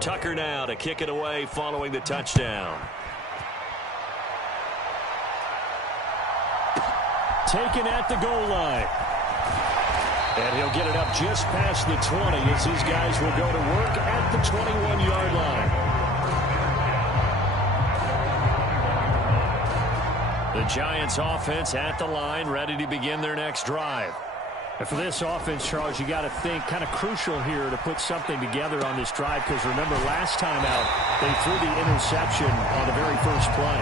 Tucker now to kick it away following the touchdown. Taken at the goal line. And he'll get it up just past the 20 as his guys will go to work at the 21-yard line. The Giants offense at the line, ready to begin their next drive. And for this offense, Charles, you got to think kind of crucial here to put something together on this drive, because remember last time out they threw the interception on the very first play.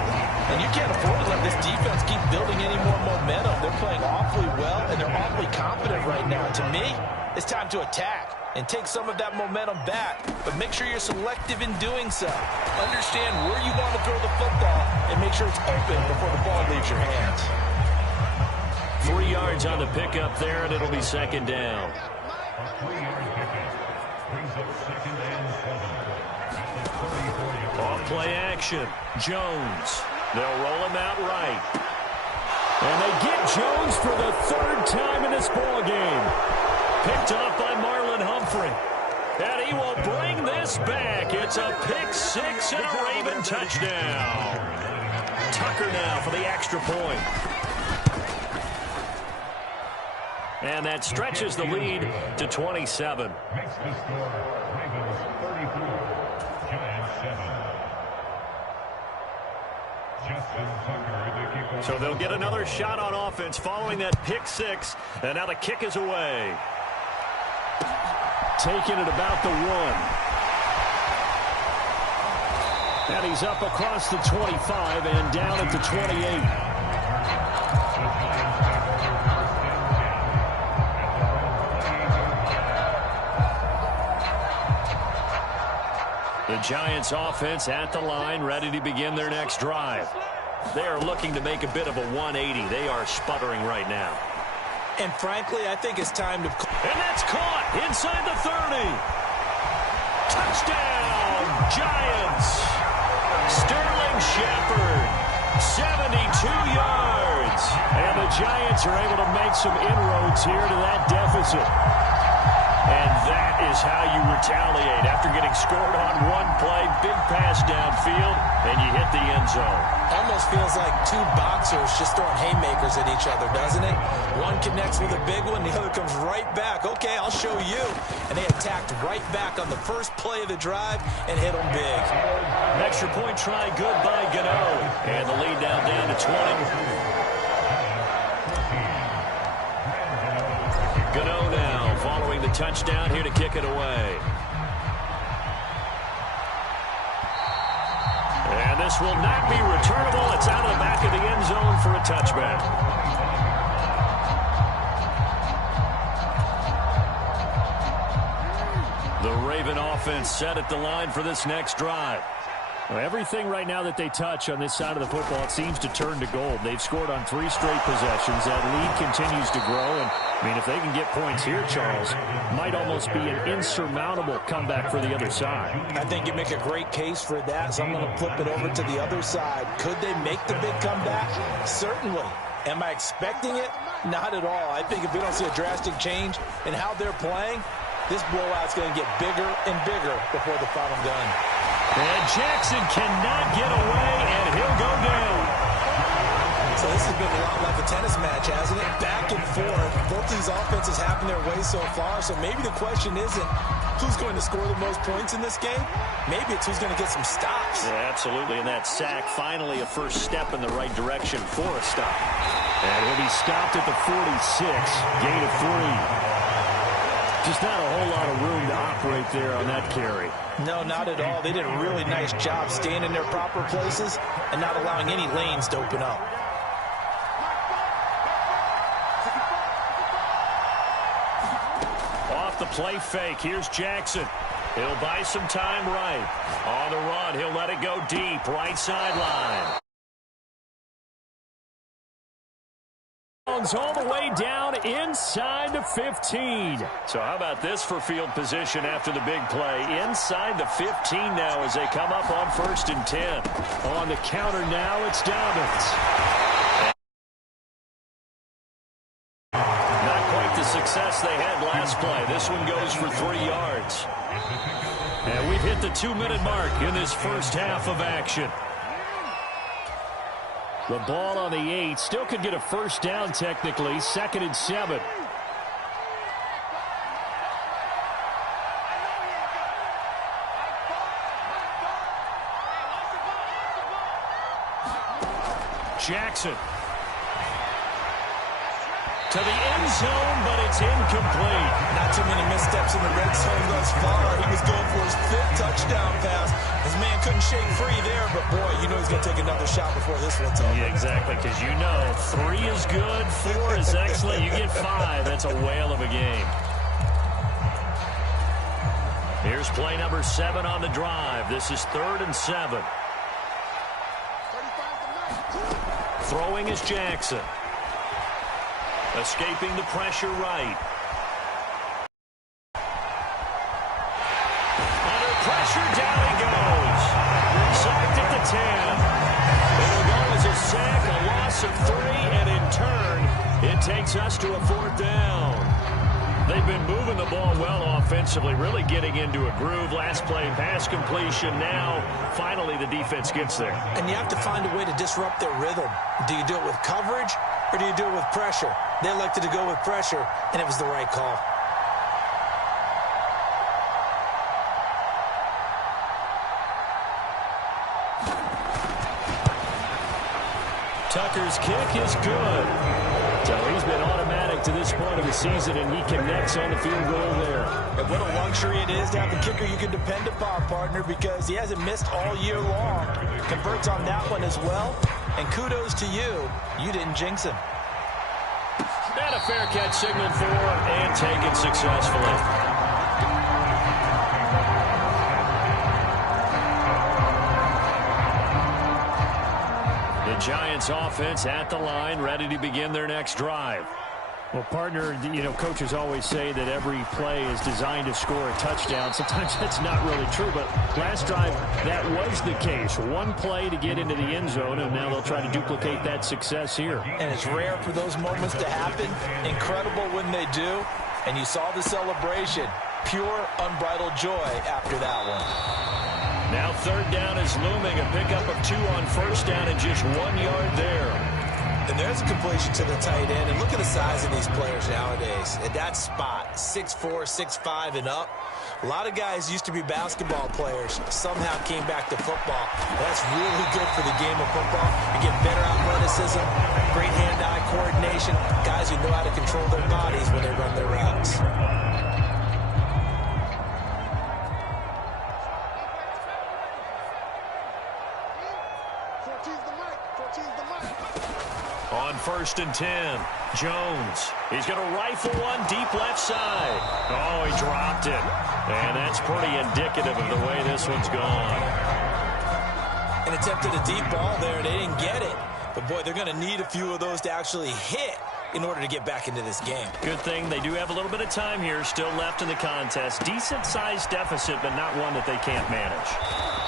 And you can't afford to let this defense keep building any more momentum. They're playing awfully well, and they're awfully confident right now. To me, it's time to attack and take some of that momentum back, but make sure you're selective in doing so. Understand where you want to throw the football and make sure it's open before the ball leaves your hands. 3 yards on the pickup there, and it'll be second down. Off play action. Jones. They'll roll him out right. And they get Jones for the third time in this ball game. Picked off by Marlon Humphrey. And he will bring this back. It's a pick six and a Raven touchdown. Tucker now for the extra point. And that stretches the lead to 27. Makes the score Ravens 34, Giants 7. Justin Tucker to kick off. So they'll get another shot on offense following that pick six. And now the kick is away. Taking it about the 1. And he's up across the 25 and down at the 28. The Giants offense at the line, ready to begin their next drive. They are looking to make a bit of a 180. They are sputtering right now. And frankly, I think it's time to... And that's caught inside the 30. Touchdown, Giants. Sterling Shepard, 72 yards. And the Giants are able to make some inroads here to that deficit. And that is how you retaliate after getting scored on one play. Big pass downfield, and you hit the end zone. Almost feels like two boxers just throwing haymakers at each other, doesn't it? One connects with a big one, the other comes right back. Okay, I'll show you. And they attacked right back on the first play of the drive and hit them big. Extra point try good by Gano. And the lead down to 20. Gano now following the touchdown here to kick it away. And this will not be returnable. It's out of the back of the end zone for a touchback. The Raven offense set at the line for this next drive. Well, everything right now that they touch on this side of the football, it seems to turn to gold. They've scored on 3 straight possessions. That lead continues to grow. And, I mean, if they can get points here, Charles, might almost be an insurmountable comeback for the other side. I think you make a great case for that, so I'm going to flip it over to the other side. Could they make the big comeback? Certainly. Am I expecting it? Not at all. I think if we don't see a drastic change in how they're playing, this blowout's going to get bigger and bigger before the final gun. And Jackson cannot get away, and he'll go down. So this has been a lot like a tennis match, hasn't it? Back and forth. Both these offenses having their way so far, so maybe the question isn't who's going to score the most points in this game. Maybe it's who's going to get some stops. Yeah, absolutely, and that sack finally a first step in the right direction for a stop. And he'll be stopped at the 46, gain of 3. Just not a whole lot of room to operate there on that carry. No, not at all. They did a really nice job staying in their proper places and not allowing any lanes to open up. Off the play fake, here's Jackson. He'll buy some time right. On the run, he'll let it go deep, right sideline. All the way down inside the 15. So how about this for field position after the big play? Inside the 15 now as they come up on 1st and 10. On the counter now, it's Dobbins. Not quite the success they had last play. This one goes for 3 yards. yards. And we've hit the 2-minute mark in this first half of action. The ball on the 8. Still could get a first down technically. 2nd and 7. Jackson to the end zone, but it's incomplete. Not too many missteps in the red zone thus far. He was going for his 5th touchdown pass. His man couldn't shake free there, but boy, you know he's going to take another shot before this one's over. Yeah, exactly, because you know 3 is good, 4 is excellent. You get 5. That's a whale of a game. Here's play number 7 on the drive. This is 3rd and 7. Throwing is Jackson. Escaping the pressure right. Under pressure, down he goes. Sacked at the 10. It'll go as a sack, a loss of 3, and in turn, it takes us to a 4th down. They've been moving the ball well offensively, really getting into a groove. Last play, pass completion. Now, finally, the defense gets there. And you have to find a way to disrupt their rhythm. Do you do it with coverage, or do you do it with pressure? They elected to go with pressure, and it was the right call. Tucker's kick is good. So he's been automatic to this point of the season, and he connects on the field goal there. And what a luxury it is to have a kicker you can depend upon, partner, because he hasn't missed all year long. Converts on that one as well. And kudos to you. You didn't jinx him. And a fair catch signaled for and taken successfully. The Giants offense at the line, ready to begin their next drive. Well, partner, you know, coaches always say that every play is designed to score a touchdown. Sometimes that's not really true, but last drive, that was the case. One play to get into the end zone, and now they'll try to duplicate that success here. And it's rare for those moments to happen. Incredible when they do. And you saw the celebration. Pure, unbridled joy after that one. Now 3rd down is looming. A pickup of 2 on 1st down and just 1 yard there. And there's a completion to the tight end. And look at the size of these players nowadays. At that spot, 6'4", 6'5", and up. A lot of guys used to be basketball players. Somehow came back to football. That's really good for the game of football. You get better athleticism, great hand-eye coordination. Guys who know how to control their bodies when they run their routes. On 1st and 10, Jones. He's going to rifle one deep left side. Oh, he dropped it. And that's pretty indicative of the way this one's gone. And attempted a deep ball there, and they didn't get it. But, boy, they're going to need a few of those to actually hit in order to get back into this game. Good thing they do have a little bit of time here still left in the contest. Decent-sized deficit, but not one that they can't manage.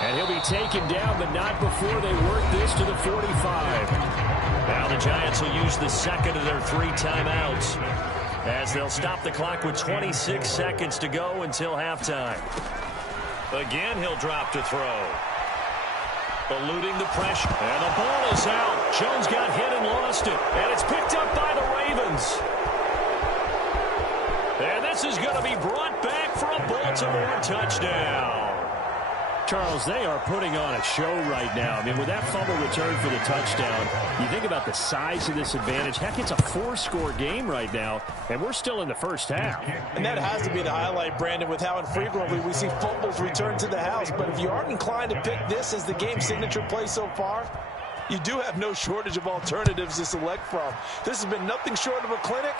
And he'll be taken down, but not before they work this to the 45. Now the Giants will use the 2nd of their 3 timeouts as they'll stop the clock with 26 seconds to go until halftime. Again, he'll drop to throw. Eluding the pressure. And the ball is out. Jones got hit and lost it. And it's picked up by the Ravens. And this is going to be brought back for a Baltimore touchdown. Charles, they are putting on a show right now. I mean, with that fumble return for the touchdown, you think about the size of this advantage. Heck, it's a 4-score game right now, and we're still in the first half. And that has to be the highlight, Brandon, with how infrequently we see fumbles return to the house. But if you aren't inclined to pick this as the game signature play so far, you do have no shortage of alternatives to select from. This has been nothing short of a clinic.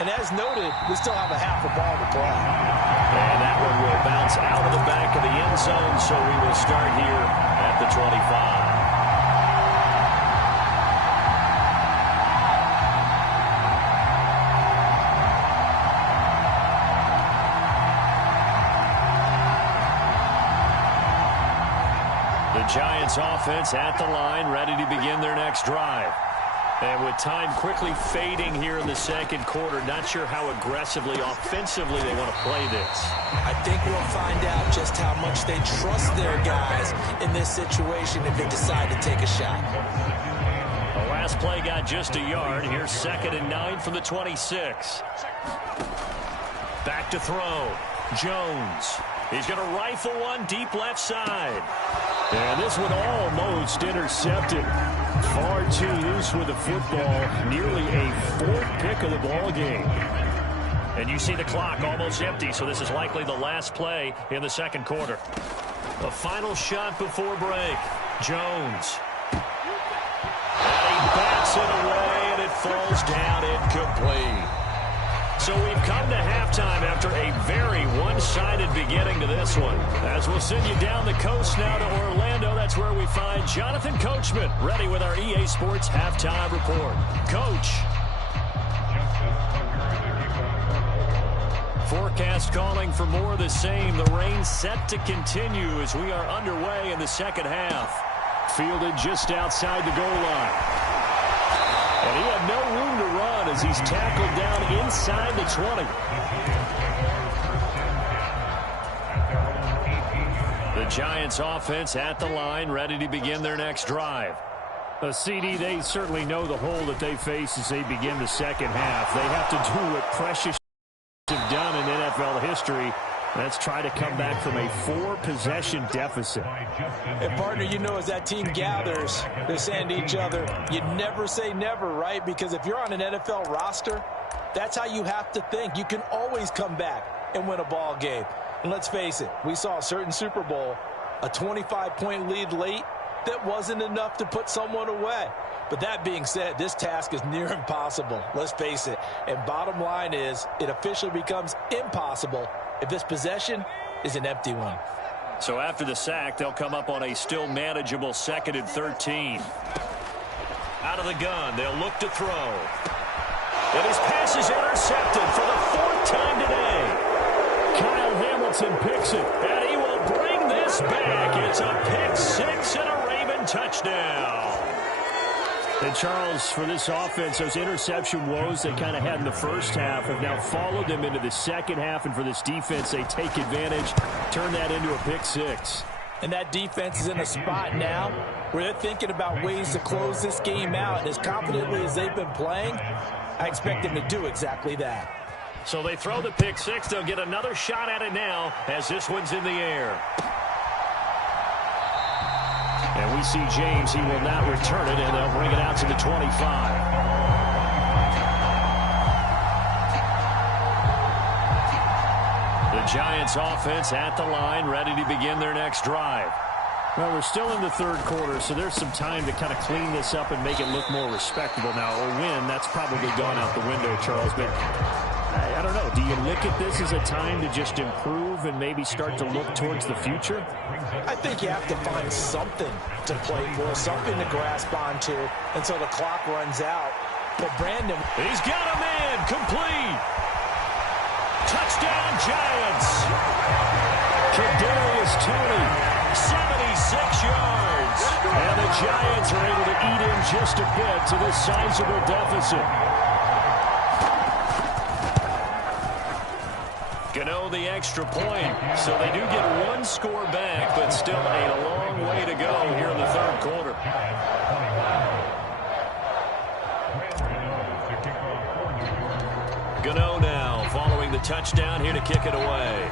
And as noted, we still have a half a ball to play. And that one will bounce out of the back of the end zone, so we will start here at the 25. The Giants offense at the line, ready to begin their next drive. And with time quickly fading here in the second quarter, not sure how aggressively, offensively they want to play this. I think we'll find out just how much they trust their guys in this situation if they decide to take a shot. The last play got just a yard. Here's 2nd and 9 from the 26. Back to throw. Jones. He's going to rifle one deep left side. And this one almost intercepted. Far too loose with the football. Nearly a 4th pick of the ball game. And you see the clock almost empty, so this is likely the last play in the second quarter. A final shot before break. Jones. And he bats it away, and it falls down incomplete. So we've come to halftime after a very one-sided beginning to this one. As we'll send you down the coast now to Orlando, that's where we find Jonathan Coachman ready with our EA Sports Halftime Report. Coach. Forecast calling for more of the same. The rain set to continue as we are underway in the second half. Fielded just outside the goal line. And he had no room to run as he's tackled down inside the 20. The Giants offense at the line, ready to begin their next drive. CD, they certainly know the hole that they face as they begin the second half. They have to do what precious have done in NFL history. Let's try to come back from a 4-possession deficit. And, partner, you know, as that team gathers, they're saying to each other, you never say never, right? Because if you're on an NFL roster, that's how you have to think. You can always come back and win a ball game. And let's face it, we saw a certain Super Bowl, a 25-point lead late that wasn't enough to put someone away. But that being said, this task is near impossible. Let's face it. And bottom line is, it officially becomes impossible if this possession is an empty one. So after the sack, they'll come up on a still manageable 2nd and 13. Out of the gun, they'll look to throw. And his pass is intercepted for the 4th time today. Kyle Hamilton picks it, and he will bring this back. It's a pick 6 and a Raven touchdown. And, Charles, for this offense, those interception woes they kind of had in the first half have now followed them into the second half. And for this defense, they take advantage, turn that into a pick 6. And that defense is in a spot now where they're thinking about ways to close this game out. And as confidently as they've been playing, I expect them to do exactly that. So they throw the pick 6. They'll get another shot at it now as this one's in the air. And we see James. He will not return it, and they'll bring it out to the 25. The Giants offense at the line, ready to begin their next drive. Well, we're still in the third quarter, so there's some time to kind of clean this up and make it look more respectable now. A win, that's probably gone out the window, Charles. But I don't know. Do you look at this as a time to just improve and maybe start to look towards the future? I think you have to find something to play for, something to grasp onto until the clock runs out. But Brandon, he's got him in, complete. Touchdown Giants. Kadarius Toney, 76 yards. And the Giants are able to eat in just a bit to this sizable deficit. Gano the extra point, so they do get one score back, but still a long way to go here in the third quarter. Gano now following the touchdown here to kick it away.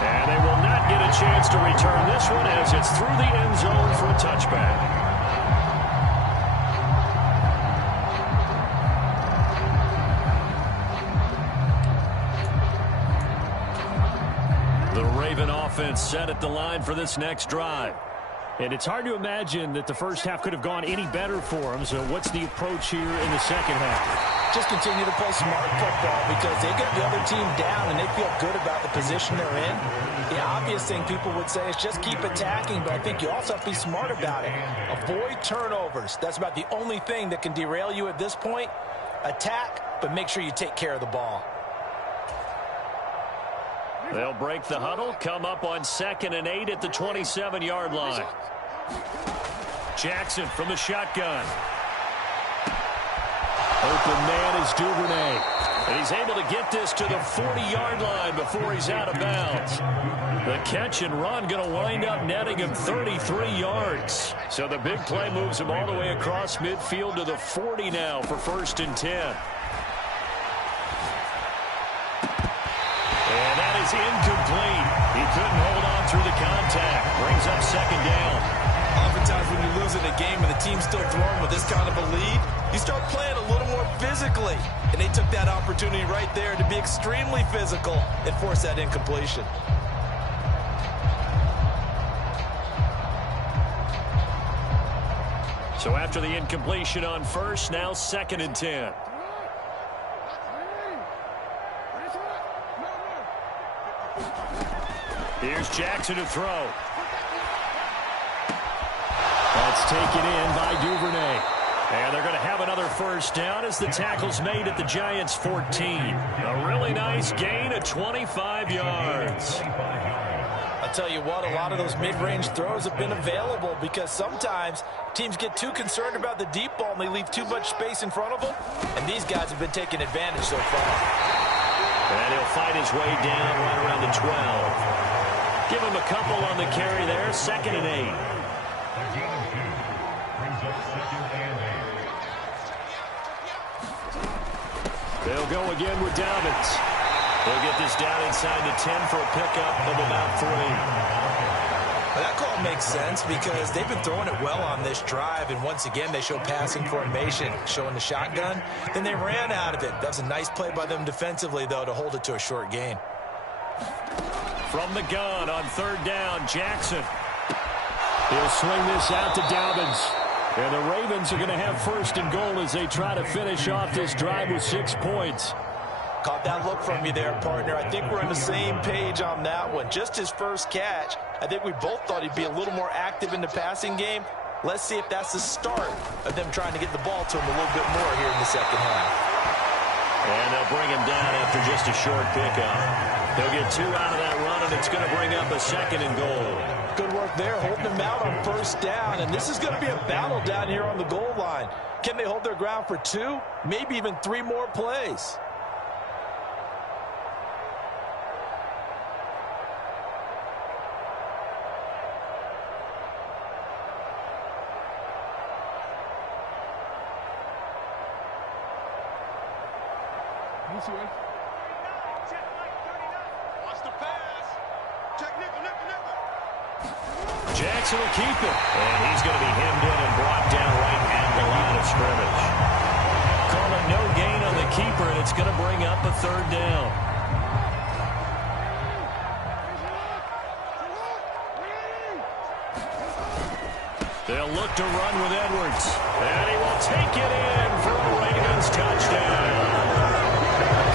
And they will not get a chance to return this one as it's through the end zone for a touchback. Offense set at the line for this next drive. And it's hard to imagine that the first half could have gone any better for them. So what's the approach here in the second half? Just continue to play smart football because they get the other team down and they feel good about the position they're in. The obvious thing people would say is just keep attacking, but I think you also have to be smart about it. Avoid turnovers. That's about the only thing that can derail you at this point. Attack, but make sure you take care of the ball. They'll break the huddle, come up on 2nd and 8 at the 27-yard line. Jackson from the shotgun. Open man is Duvernay. And he's able to get this to the 40-yard line before he's out of bounds. The catch and run going to wind up netting him 33 yards. So the big play moves him all the way across midfield to the 40 now for 1st and 10. And that is incomplete. He couldn't hold on through the contact. Brings up 2nd down. Oftentimes when you lose in a game and the team's still throwing with this kind of a lead, you start playing a little more physically. And they took that opportunity right there to be extremely physical and force that incompletion. So after the incompletion on 1st, now 2nd and 10. Here's Jackson to throw. That's taken in by Duvernay. And they're going to have another 1st down as the tackle's made at the Giants' 14. A really nice gain of 25 yards. I'll tell you what, a lot of those mid-range throws have been available because sometimes teams get too concerned about the deep ball and they leave too much space in front of them. And these guys have been taking advantage so far. And he'll fight his way down right around the 12. Give him a couple on the carry there. 2nd and 8. They'll go again with Dobbins. They'll get this down inside the 10 for a pickup of about 3. Well, that call makes sense because they've been throwing it well on this drive, and once again they show passing formation, showing the shotgun. Then they ran out of it. That was a nice play by them defensively, though, to hold it to a short gain. From the gun on 3rd down, Jackson. He'll swing this out to Dobbins. And the Ravens are going to have 1st and goal as they try to finish off this drive with 6 points. Caught that look from you there, partner. I think we're on the same page on that one. Just his first catch. I think we both thought he'd be a little more active in the passing game. Let's see if that's the start of them trying to get the ball to him a little bit more here in the 2nd half. And they'll bring him down after just a short pickup. They'll get 2 out of that run, and it's going to bring up a 2nd and goal. Good work there, holding them out on 1st down. And this is going to be a battle down here on the goal line. Can they hold their ground for 2, maybe even 3 more plays? Jackson will keep it. And he's going to be hemmed in and brought down right at the line of scrimmage. Call it no gain on the keeper, and it's going to bring up a 3rd down. They'll look to run with Edwards. And he will take it in for a Ravens touchdown.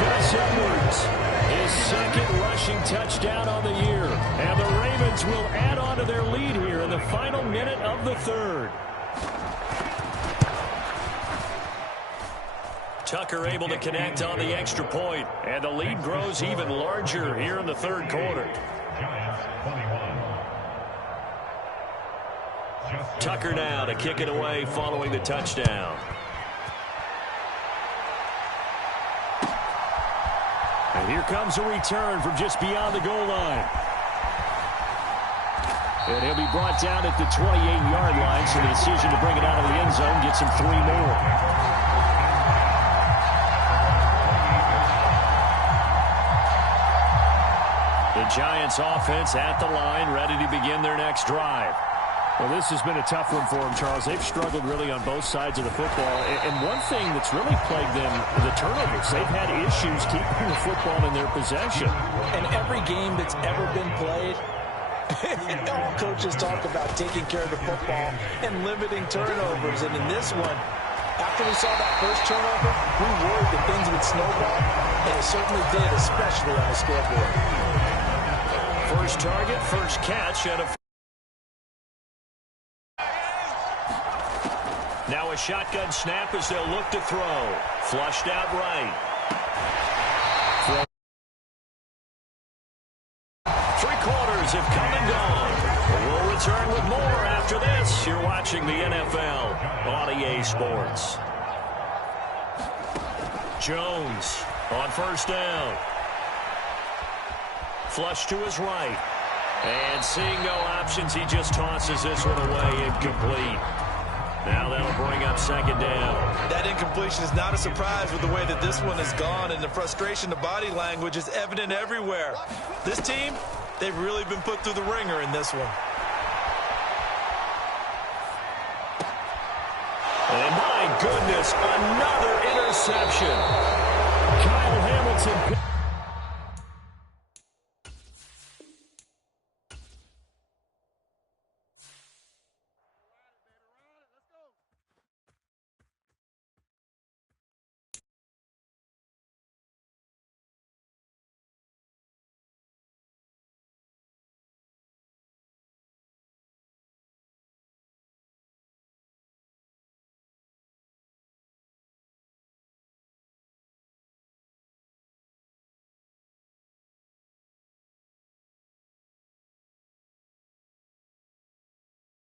Gus Edwards, his 2nd rushing touchdown on the year. And the Ravens will add on to their lead here in the final minute of the 3rd. Tucker able to connect on the extra point. And the lead grows even larger here in the 3rd quarter. Tucker now to kick it away following the touchdown. And here comes a return from just beyond the goal line. And he'll be brought down at the 28-yard line, so the decision to bring it out of the end zone gets him 3 more. The Giants offense at the line, ready to begin their next drive. Well, this has been a tough one for them, Charles. They've struggled really on both sides of the football. And one thing that's really plagued them, the turnovers. They've had issues keeping the football in their possession. And every game that's ever been played, all coaches talk about taking care of the football and limiting turnovers. And in this one, after we saw that first turnover, we worried that things would snowball. And it certainly did, especially on the scoreboard. First target, first catch at a... Now a shotgun snap as they'll look to throw. Flushed out right. Three quarters have come and gone. We'll return with more after this watching the NFL on EA Sports. Jones on first down. Flush to his right. And seeing no options, he just tosses this one away, incomplete. Now that'll bring up second down. That incompletion is not a surprise with the way that this one has gone, and the frustration, the body language is evident everywhere. This team, they've really been put through the ringer in this one. And my goodness, another interception. Kyle Hamilton.